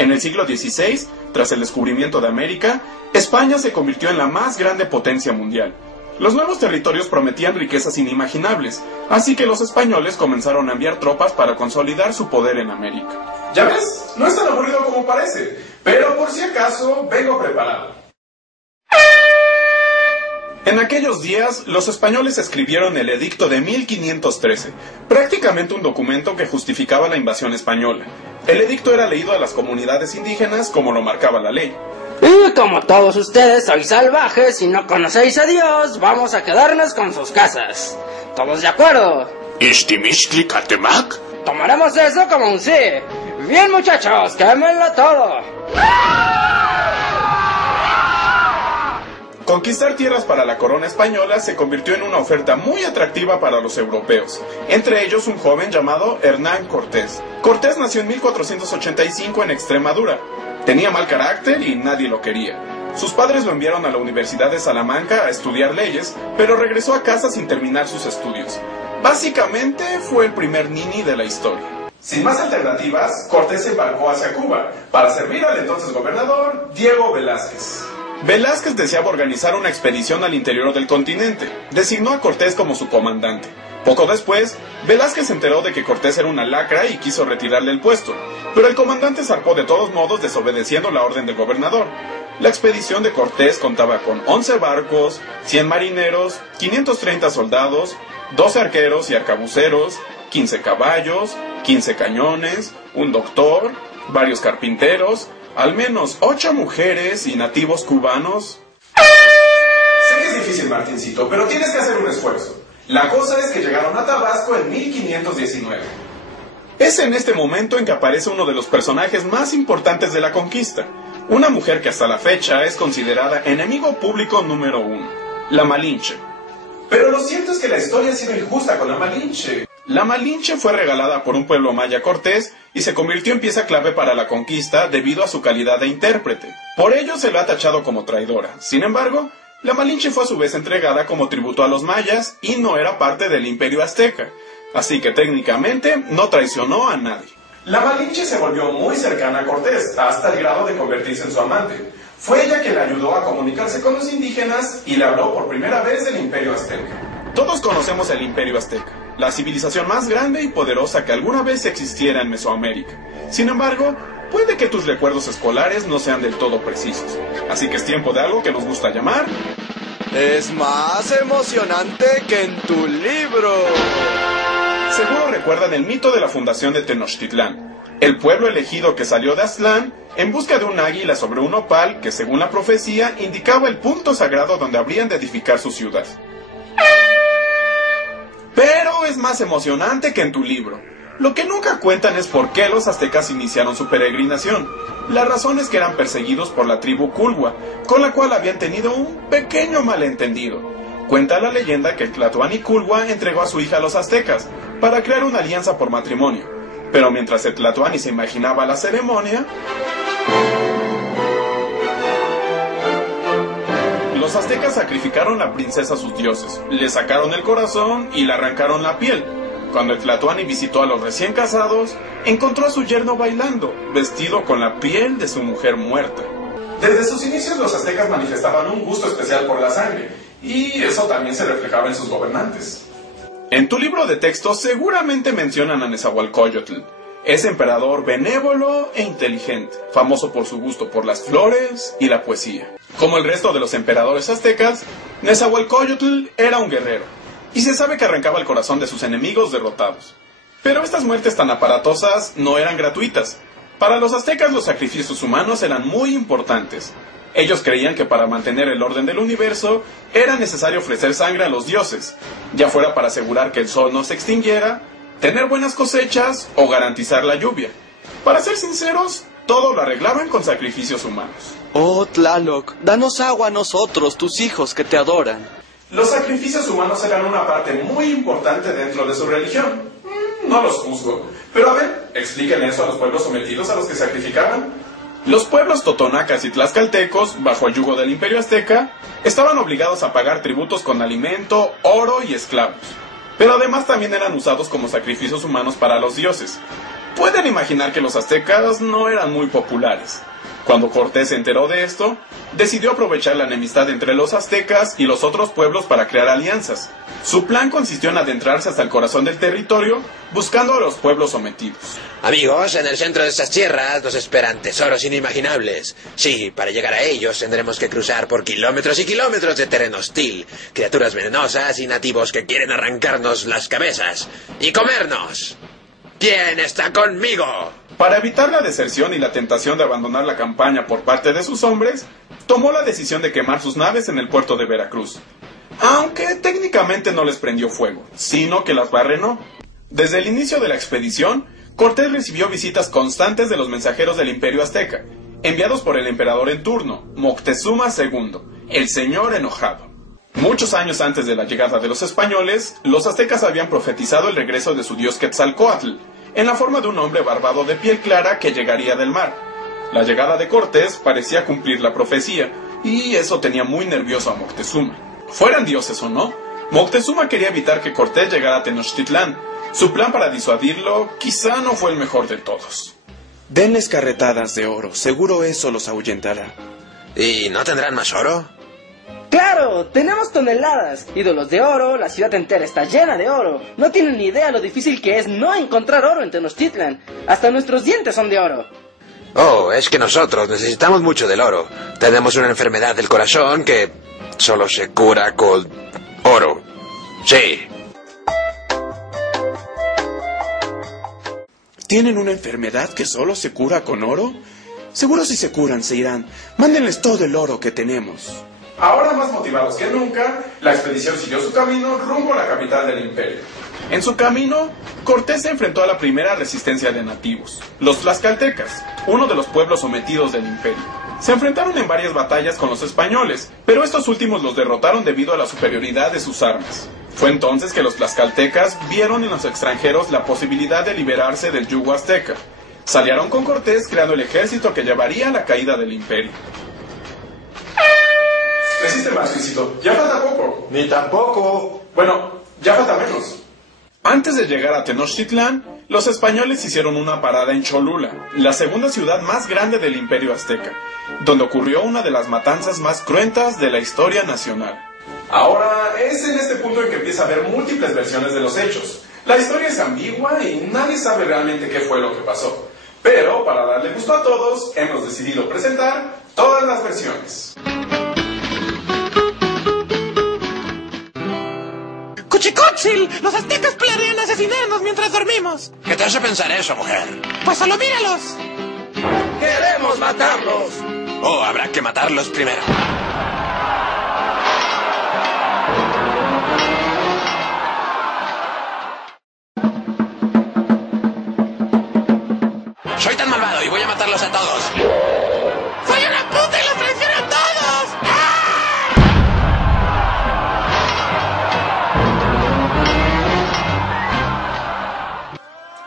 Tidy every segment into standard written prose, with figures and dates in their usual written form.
En el siglo XVI, tras el descubrimiento de América, España se convirtió en la más grande potencia mundial. Los nuevos territorios prometían riquezas inimaginables, así que los españoles comenzaron a enviar tropas para consolidar su poder en América. ¿Ya ves? No es tan aburrido como parece, pero por si acaso vengo preparado. En aquellos días, los españoles escribieron el Edicto de 1513, prácticamente un documento que justificaba la invasión española. El edicto era leído a las comunidades indígenas como lo marcaba la ley. Y como todos ustedes sois salvajes y no conocéis a Dios, vamos a quedarnos con sus casas. ¿Todos de acuerdo? Tomaremos eso como un sí. Bien, muchachos, quémenlo todo. Conquistar tierras para la corona española se convirtió en una oferta muy atractiva para los europeos, entre ellos un joven llamado Hernán Cortés. Cortés nació en 1485 en Extremadura. Tenía mal carácter y nadie lo quería. Sus padres lo enviaron a la Universidad de Salamanca a estudiar leyes, pero regresó a casa sin terminar sus estudios. Básicamente fue el primer nini de la historia. Sin más alternativas, Cortés se embarcó hacia Cuba para servir al entonces gobernador Diego Velázquez. Velázquez deseaba organizar una expedición al interior del continente. Designó a Cortés como su comandante. Poco después, Velázquez se enteró de que Cortés era una lacra y quiso retirarle el puesto, pero el comandante zarpó de todos modos desobedeciendo la orden del gobernador. La expedición de Cortés contaba con 11 barcos, 100 marineros, 530 soldados, 12 arqueros y arcabuceros, 15 caballos, 15 cañones, un doctor, varios carpinteros, al menos 8 mujeres y nativos cubanos. Sé que es difícil, Martincito, pero tienes que hacer un esfuerzo. La cosa es que llegaron a Tabasco en 1519. Es en este momento en que aparece uno de los personajes más importantes de la conquista, una mujer que hasta la fecha es considerada enemigo público número 1, la Malinche. Pero lo cierto es que la historia ha sido injusta con la Malinche. La Malinche fue regalada por un pueblo maya a Cortés y se convirtió en pieza clave para la conquista debido a su calidad de intérprete. Por ello se la ha tachado como traidora. Sin embargo, la Malinche fue a su vez entregada como tributo a los mayas y no era parte del Imperio Azteca, así que técnicamente no traicionó a nadie. La Malinche se volvió muy cercana a Cortés, hasta el grado de convertirse en su amante. Fue ella quien le ayudó a comunicarse con los indígenas y le habló por primera vez del Imperio Azteca. Todos conocemos el Imperio Azteca, la civilización más grande y poderosa que alguna vez existiera en Mesoamérica. Sin embargo, puede que tus recuerdos escolares no sean del todo precisos, así que es tiempo de algo que nos gusta llamar... Es más emocionante que en tu libro. Seguro recuerdan el mito de la fundación de Tenochtitlán, el pueblo elegido que salió de Aztlán en busca de un águila sobre un opal que, según la profecía, indicaba el punto sagrado donde habrían de edificar su ciudad. Pero es más emocionante que en tu libro. Lo que nunca cuentan es por qué los aztecas iniciaron su peregrinación. La razón es que eran perseguidos por la tribu Culhua, con la cual habían tenido un pequeño malentendido. Cuenta la leyenda que Tlatoani Culhua entregó a su hija a los aztecas para crear una alianza por matrimonio. Pero mientras el Tlatoani se imaginaba la ceremonia, los aztecas sacrificaron a la princesa a sus dioses, le sacaron el corazón y le arrancaron la piel. Cuando el Tlatoani visitó a los recién casados, encontró a su yerno bailando, vestido con la piel de su mujer muerta. Desde sus inicios los aztecas manifestaban un gusto especial por la sangre, y eso también se reflejaba en sus gobernantes. En tu libro de texto seguramente mencionan a Nezahualcóyotl. Es emperador benévolo e inteligente, famoso por su gusto por las flores y la poesía. Como el resto de los emperadores aztecas, Nezahualcóyotl era un guerrero, y se sabe que arrancaba el corazón de sus enemigos derrotados. Pero estas muertes tan aparatosas no eran gratuitas. Para los aztecas los sacrificios humanos eran muy importantes. Ellos creían que para mantener el orden del universo era necesario ofrecer sangre a los dioses, ya fuera para asegurar que el sol no se extinguiera, tener buenas cosechas o garantizar la lluvia. Para ser sinceros, todo lo arreglaban con sacrificios humanos. Oh, Tlaloc, danos agua a nosotros, tus hijos que te adoran. Los sacrificios humanos eran una parte muy importante dentro de su religión. No los juzgo, pero a ver, expliquen eso a los pueblos sometidos a los que sacrificaban. Los pueblos totonacas y tlaxcaltecos, bajo el yugo del Imperio Azteca, estaban obligados a pagar tributos con alimento, oro y esclavos. Pero además también eran usados como sacrificios humanos para los dioses. Pueden imaginar que los aztecas no eran muy populares. Cuando Cortés se enteró de esto, decidió aprovechar la enemistad entre los aztecas y los otros pueblos para crear alianzas. Su plan consistió en adentrarse hasta el corazón del territorio, buscando a los pueblos sometidos. Amigos, en el centro de estas tierras nos esperan tesoros inimaginables. Sí, para llegar a ellos tendremos que cruzar por kilómetros y kilómetros de terreno hostil, criaturas venenosas y nativos que quieren arrancarnos las cabezas y comernos. ¿Quién está conmigo? Para evitar la deserción y la tentación de abandonar la campaña por parte de sus hombres, tomó la decisión de quemar sus naves en el puerto de Veracruz. Aunque técnicamente no les prendió fuego, sino que las barrenó. Desde el inicio de la expedición, Cortés recibió visitas constantes de los mensajeros del Imperio Azteca, enviados por el emperador en turno, Moctezuma II, el Señor Enojado. Muchos años antes de la llegada de los españoles, los aztecas habían profetizado el regreso de su dios Quetzalcóatl, en la forma de un hombre barbado de piel clara que llegaría del mar. La llegada de Cortés parecía cumplir la profecía, y eso tenía muy nervioso a Moctezuma. Fueran dioses o no, Moctezuma quería evitar que Cortés llegara a Tenochtitlán. Su plan para disuadirlo quizá no fue el mejor de todos. Denles carretadas de oro, seguro eso los ahuyentará. ¿Y no tendrán más oro? ¡Claro! ¡Tenemos toneladas! Ídolos de oro, la ciudad entera está llena de oro. No tienen ni idea lo difícil que es no encontrar oro en Tenochtitlan. Hasta nuestros dientes son de oro. Oh, es que nosotros necesitamos mucho del oro. Tenemos una enfermedad del corazón que solo se cura con oro. Sí. ¿Tienen una enfermedad que solo se cura con oro? Seguro si se curan se irán. Mándenles todo el oro que tenemos. Ahora más motivados que nunca, la expedición siguió su camino rumbo a la capital del imperio. En su camino, Cortés se enfrentó a la primera resistencia de nativos, los tlaxcaltecas, uno de los pueblos sometidos del imperio. Se enfrentaron en varias batallas con los españoles, pero estos últimos los derrotaron debido a la superioridad de sus armas. Fue entonces que los tlaxcaltecas vieron en los extranjeros la posibilidad de liberarse del yugo azteca. Se aliaron con Cortés creando el ejército que llevaría a la caída del imperio. Resiste más, Luisito. Ya falta poco. Ni tampoco. Bueno, ya falta menos. Antes de llegar a Tenochtitlán, los españoles hicieron una parada en Cholula, la segunda ciudad más grande del Imperio Azteca, donde ocurrió una de las matanzas más cruentas de la historia nacional. Ahora, es en este punto en que empieza a haber múltiples versiones de los hechos. La historia es ambigua y nadie sabe realmente qué fue lo que pasó. Pero, para darle gusto a todos, hemos decidido presentar todas las versiones. ¡Cuchicuchil! ¡Los aztecas planean asesinarnos mientras dormimos! ¿Qué te hace pensar eso, mujer? ¡Pues solo míralos! ¡Queremos matarlos! Oh, habrá que matarlos primero. Soy tan malvado y voy a matarlos a todos. ¡Soy una puta y los traiciono a todos!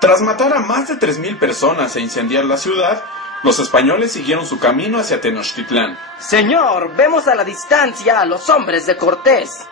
Tras matar a más de 3,000 personas e incendiar la ciudad, los españoles siguieron su camino hacia Tenochtitlán. Señor, vemos a la distancia a los hombres de Cortés.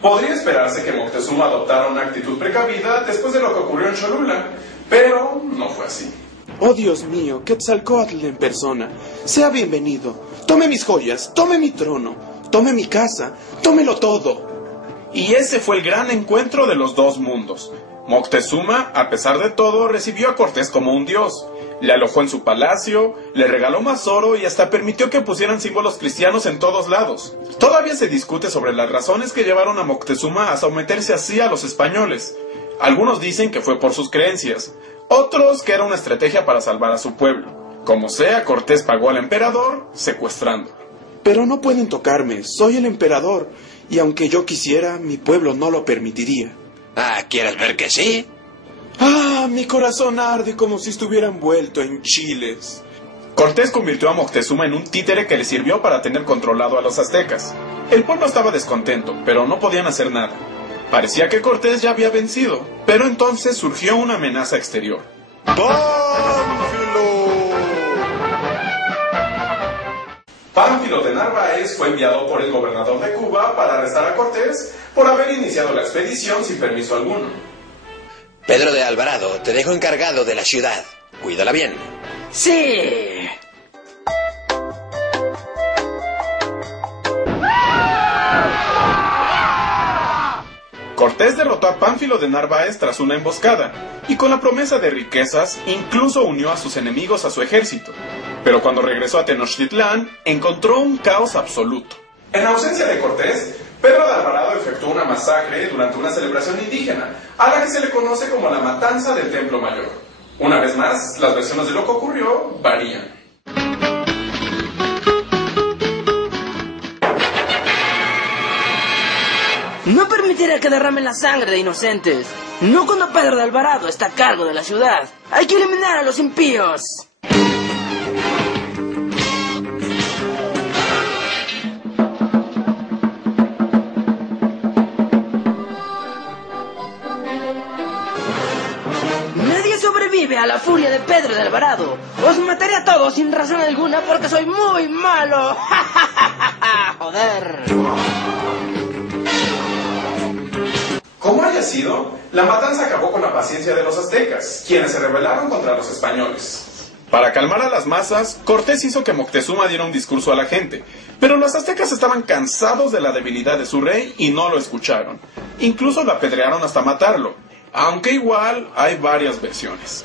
Podría esperarse que Moctezuma adoptara una actitud precavida después de lo que ocurrió en Cholula, pero no fue así. Oh, Dios mío, Quetzalcóatl en persona. Sea bienvenido. Tome mis joyas, tome mi trono, tome mi casa, tómelo todo. Y ese fue el gran encuentro de los dos mundos. Moctezuma, a pesar de todo, recibió a Cortés como un dios. Le alojó en su palacio, le regaló más oro y hasta permitió que pusieran símbolos cristianos en todos lados. Todavía se discute sobre las razones que llevaron a Moctezuma a someterse así a los españoles. Algunos dicen que fue por sus creencias, otros que era una estrategia para salvar a su pueblo. Como sea, Cortés pagó al emperador secuestrándolo. Pero no pueden tocarme, soy el emperador, y aunque yo quisiera, mi pueblo no lo permitiría. Ah, ¿quieres ver que sí? ¡Ah! Mi corazón arde como si estuviera envuelto en chiles. Cortés convirtió a Moctezuma en un títere que le sirvió para tener controlado a los aztecas. El pueblo estaba descontento, pero no podían hacer nada. Parecía que Cortés ya había vencido, pero entonces surgió una amenaza exterior. Pánfilo de Narváez fue enviado por el gobernador de Cuba para arrestar a Cortés por haber iniciado la expedición sin permiso alguno. Pedro de Alvarado, te dejo encargado de la ciudad. Cuídala bien. Sí. Cortés derrotó a Pánfilo de Narváez tras una emboscada, y con la promesa de riquezas, incluso unió a sus enemigos a su ejército. Pero cuando regresó a Tenochtitlán, encontró un caos absoluto. En ausencia de Cortés, Pedro de Alvarado efectuó una masacre durante una celebración indígena, a la que se le conoce como la Matanza del Templo Mayor. Una vez más, las versiones de lo que ocurrió varían. No permitiré que derramen la sangre de inocentes. No cuando Pedro de Alvarado está a cargo de la ciudad. Hay que eliminar a los impíos. Nadie sobrevive a la furia de Pedro de Alvarado. Os mataré a todos sin razón alguna porque soy muy malo. Joder. Como haya sido, la matanza acabó con la paciencia de los aztecas, quienes se rebelaron contra los españoles. Para calmar a las masas, Cortés hizo que Moctezuma diera un discurso a la gente, pero los aztecas estaban cansados de la debilidad de su rey y no lo escucharon. Incluso lo apedrearon hasta matarlo, aunque igual hay varias versiones.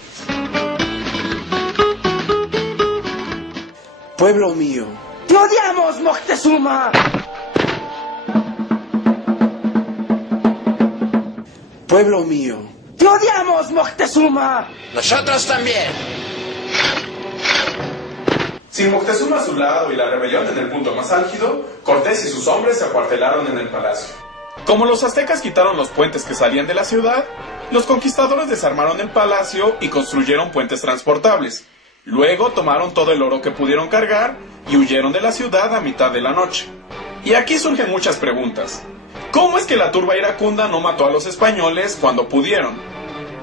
Pueblo mío, ¡Te odiamos, Moctezuma! pueblo mío, ¡Te odiamos, Moctezuma! Nosotros también. Sin Moctezuma a su lado y la rebelión en el punto más álgido, Cortés y sus hombres se acuartelaron en el palacio. Como los aztecas quitaron los puentes que salían de la ciudad, los conquistadores desarmaron el palacio y construyeron puentes transportables. Luego tomaron todo el oro que pudieron cargar y huyeron de la ciudad a mitad de la noche. Y aquí surgen muchas preguntas. ¿Cómo es que la turba iracunda no mató a los españoles cuando pudieron?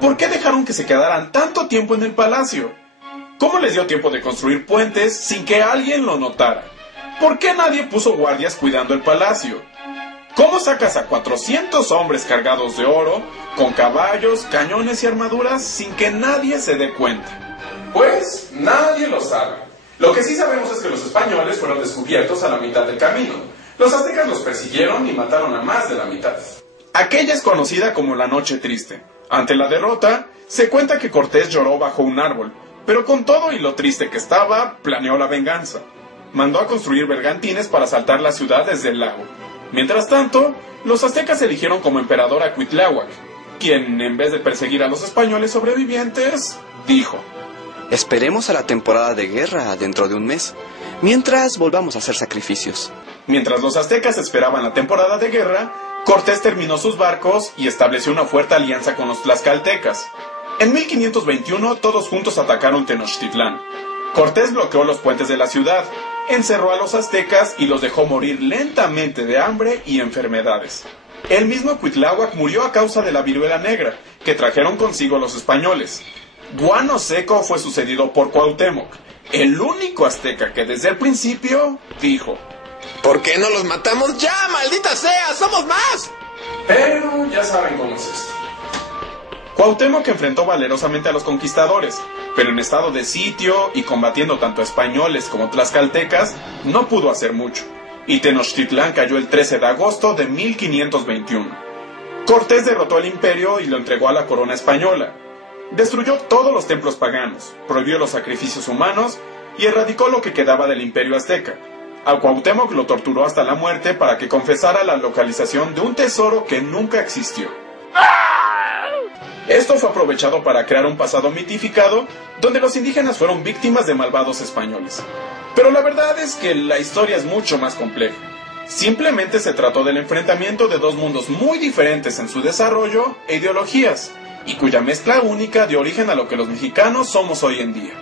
¿Por qué dejaron que se quedaran tanto tiempo en el palacio? ¿Cómo les dio tiempo de construir puentes sin que alguien lo notara? ¿Por qué nadie puso guardias cuidando el palacio? ¿Cómo sacas a 400 hombres cargados de oro, con caballos, cañones y armaduras sin que nadie se dé cuenta? Pues nadie lo sabe. Lo que sí sabemos es que los españoles fueron descubiertos a la mitad del camino. Los aztecas los persiguieron y mataron a más de la mitad. Aquella es conocida como la Noche Triste. Ante la derrota, se cuenta que Cortés lloró bajo un árbol, pero con todo y lo triste que estaba, planeó la venganza. Mandó a construir bergantines para asaltar la ciudad desde el lago. Mientras tanto, los aztecas eligieron como emperador a Cuitláhuac, quien, en vez de perseguir a los españoles sobrevivientes, dijo: Esperemos a la temporada de guerra dentro de un mes, mientras volvamos a hacer sacrificios. Mientras los aztecas esperaban la temporada de guerra, Cortés terminó sus barcos y estableció una fuerte alianza con los tlaxcaltecas. En 1521 todos juntos atacaron Tenochtitlán. Cortés bloqueó los puentes de la ciudad, encerró a los aztecas y los dejó morir lentamente de hambre y enfermedades. El mismo Cuitláhuac murió a causa de la viruela negra, que trajeron consigo los españoles. Guano Seco fue sucedido por Cuauhtémoc, el único azteca que desde el principio dijo: ¿Por qué no los matamos ya? ¡Maldita sea! ¡Somos más! Pero ya saben cómo es esto. Cuauhtémoc enfrentó valerosamente a los conquistadores, pero en estado de sitio y combatiendo tanto a españoles como tlaxcaltecas, no pudo hacer mucho, y Tenochtitlán cayó el 13 de agosto de 1521. Cortés derrotó al imperio y lo entregó a la corona española. Destruyó todos los templos paganos, prohibió los sacrificios humanos y erradicó lo que quedaba del imperio azteca. A Cuauhtémoc lo torturó hasta la muerte para que confesara la localización de un tesoro que nunca existió. Esto fue aprovechado para crear un pasado mitificado donde los indígenas fueron víctimas de malvados españoles. Pero la verdad es que la historia es mucho más compleja. Simplemente se trató del enfrentamiento de dos mundos muy diferentes en su desarrollo e ideologías, y cuya mezcla única dio origen a lo que los mexicanos somos hoy en día.